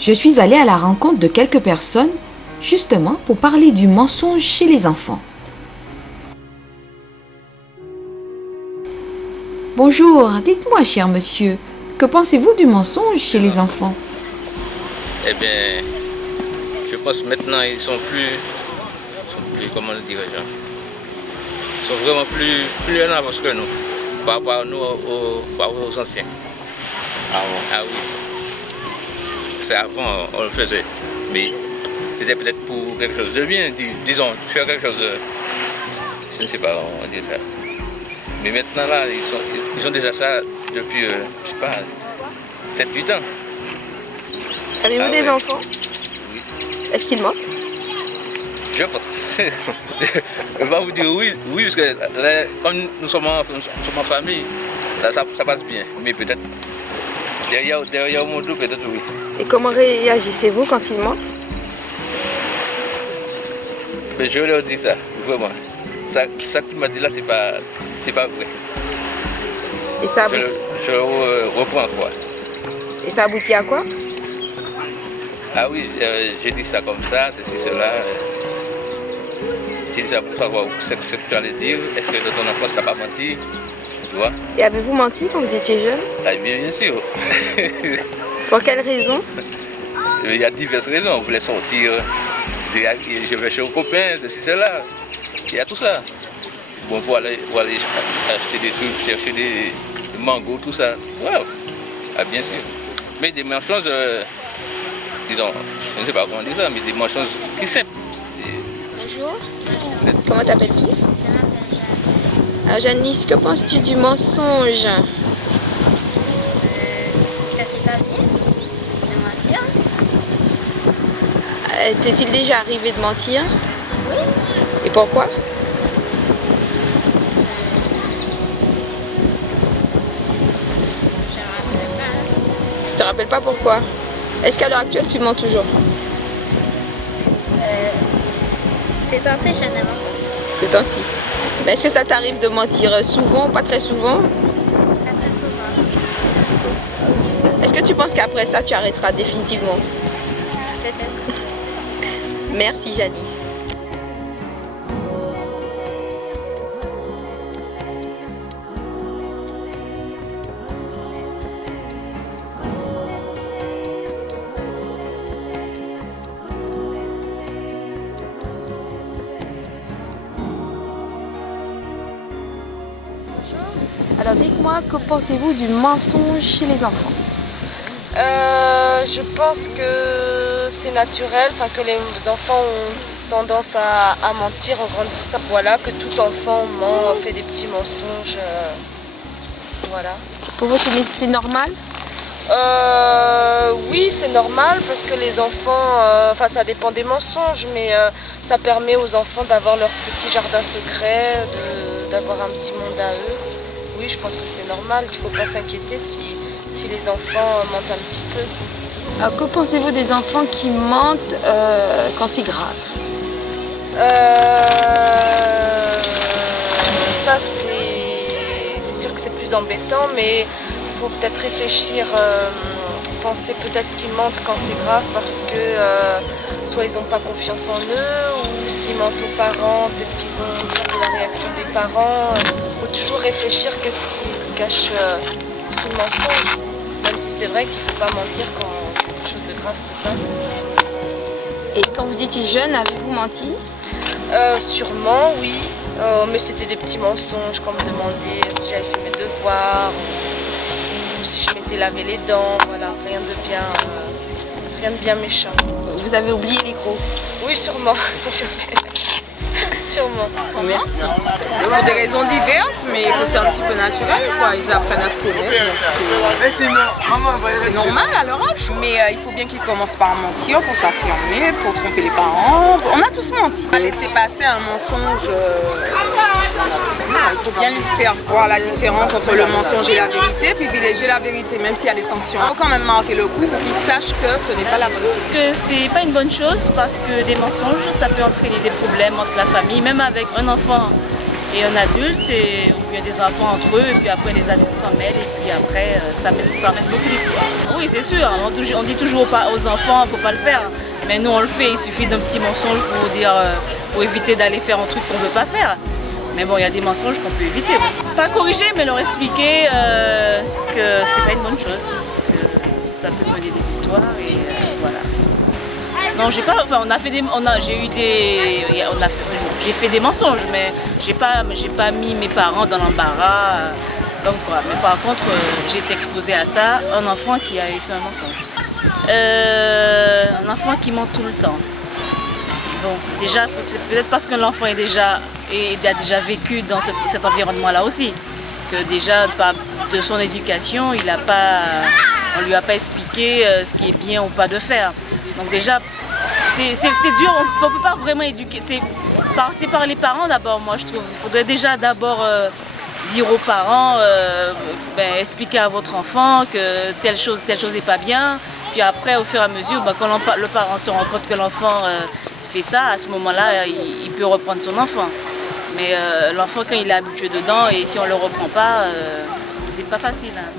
je suis allée à la rencontre de quelques personnes, justement pour parler du mensonge chez les enfants. Bonjour, dites-moi, cher monsieur, que pensez-vous du mensonge chez les enfants? Eh bien, je pense maintenant ils sont plus comment le dirais-je, ils sont vraiment plus en avance que nous, par rapport à nous, par rapport aux anciens. Ah bon? Ah oui. C'est avant, on le faisait, mais c'était peut-être pour quelque chose de bien, disons, faire quelque chose de, je ne sais pas, on va dire ça. Mais maintenant là, ils ont déjà ça depuis, je sais pas, 7-8 ans. Avez-vous des enfants? Oui. Est-ce qu'ils mentent? Je pense. Je vais vous dire oui, parce que là, comme nous sommes en famille, là, ça passe bien. Mais peut-être, derrière mon dos, peut-être oui. Et comment réagissez-vous quand ils mentent? Mais je leur dis ça, vraiment. Ça que tu m'as dit là, c'est pas vrai. Et ça aboutit... Je reprends quoi. Et ça aboutit à quoi? Ah oui, j'ai dit ça comme ça, ceci, cela. J'ai dit ça pour savoir ce que tu allais dire. Est-ce que dans ton enfance, tu n'as pas menti? Tu vois? Et avez-vous menti quand vous étiez jeune? Ah, bien sûr. Pour quelles raisons? Il y a diverses raisons. On voulait sortir, je vais chez un copain, ceci, cela. Il y a tout ça. Bon, pour aller acheter des trucs, chercher des mangos, tout ça. Wow. Ah, bien sûr. Mais des mensonges, disons, je ne sais pas comment dire ça, mais des mensonges qui sont simples. Bonjour. Comment t'appelles-tu? Alors Janice, que penses-tu du mensonge? Que c'est pas bien de mentir. T'est-il déjà arrivé de mentir? Oui. Et pourquoi? Tu te rappelles pas pourquoi? Est-ce qu'à l'heure actuelle tu mens toujours? Ces temps-ci, je ne mens pas. Ces temps-ci. Mais est-ce que ça t'arrive de mentir souvent ou pas très souvent? Pas très souvent. Est-ce que tu penses qu'après ça tu arrêteras définitivement? Peut-être. Merci Janice. Alors dites-moi, que pensez-vous du mensonge chez les enfants? Je pense que c'est naturel, que les enfants ont tendance à mentir en grandissant. Voilà, que tout enfant ment, fait des petits mensonges. Voilà. Pour vous, c'est normal? Oui, c'est normal parce que les enfants, ça dépend des mensonges, mais ça permet aux enfants d'avoir leur petit jardin secret, d'avoir un petit monde à eux. Oui, je pense que c'est normal, qu'il ne faut pas s'inquiéter si les enfants mentent un petit peu. Alors, que pensez-vous des enfants qui mentent quand c'est grave? Ça, c'est sûr que c'est plus embêtant, mais il faut peut-être réfléchir, penser peut-être qu'ils mentent quand c'est grave parce que soit ils n'ont pas confiance en eux ou s'ils mentent aux parents, peut-être qu'ils ont peur de la réaction des parents. Il faut toujours réfléchir qu'est-ce qui se cache sous le mensonge, même si c'est vrai qu'il ne faut pas mentir quand quelque chose de grave se passe. Et quand vous étiez jeune, avez-vous menti? Sûrement, oui. Mais c'était des petits mensonges, comme me demander si j'avais fait mes devoirs ou si je m'étais lavé les dents. Voilà, rien de bien méchant. Vous avez oublié les gros? Oui, sûrement. Sûrement. Merci. Pour des raisons diverses, mais que c'est un petit peu naturel, quoi. Ils apprennent à se connaître. C'est normal à leur âge. Mais il faut bien qu'ils commencent par mentir pour s'affirmer, pour tromper les parents. On a tous menti. À laisser passer un mensonge, il faut bien lui faire voir la différence entre le mensonge et la vérité, privilégier la vérité, même s'il y a des sanctions. Il faut quand même marquer le coup pour qu'ils sachent que ce n'est pas la bonne chose. Que c'est pas une bonne chose parce que des mensonges, ça peut entraîner des problèmes entre la famille, même avec un enfant et un adulte, ou bien des enfants entre eux, et puis après les adultes s'en mêlent, et puis après ça amène beaucoup d'histoires. Oui, c'est sûr, on dit toujours aux enfants, il ne faut pas le faire, mais nous on le fait, il suffit d'un petit mensonge pour éviter d'aller faire un truc qu'on ne veut pas faire. Mais bon, il y a des mensonges qu'on peut éviter aussi. Pas corriger, mais leur expliquer que c'est pas une bonne chose, que ça peut mener des histoires, et voilà. Non, j'ai pas. Enfin, j'ai fait des mensonges, mais j'ai pas mis mes parents dans l'embarras. Donc quoi. Mais par contre, j'ai été exposée à ça, un enfant qui avait fait un mensonge. Un enfant qui ment tout le temps. Bon, déjà, c'est peut-être parce que l'enfant a déjà vécu dans cet environnement-là aussi, que déjà de son éducation, on lui a pas expliqué ce qui est bien ou pas de faire. Donc déjà, c'est dur, on ne peut pas vraiment éduquer. C'est par les parents d'abord, moi je trouve. Il faudrait déjà d'abord dire aux parents, expliquer à votre enfant que telle chose n'est pas bien. Puis après, au fur et à mesure, quand le parent se rend compte que l'enfant fait ça, à ce moment-là, il peut reprendre son enfant. Mais l'enfant, quand il est habitué dedans, et si on ne le reprend pas, c'est pas facile. Hein.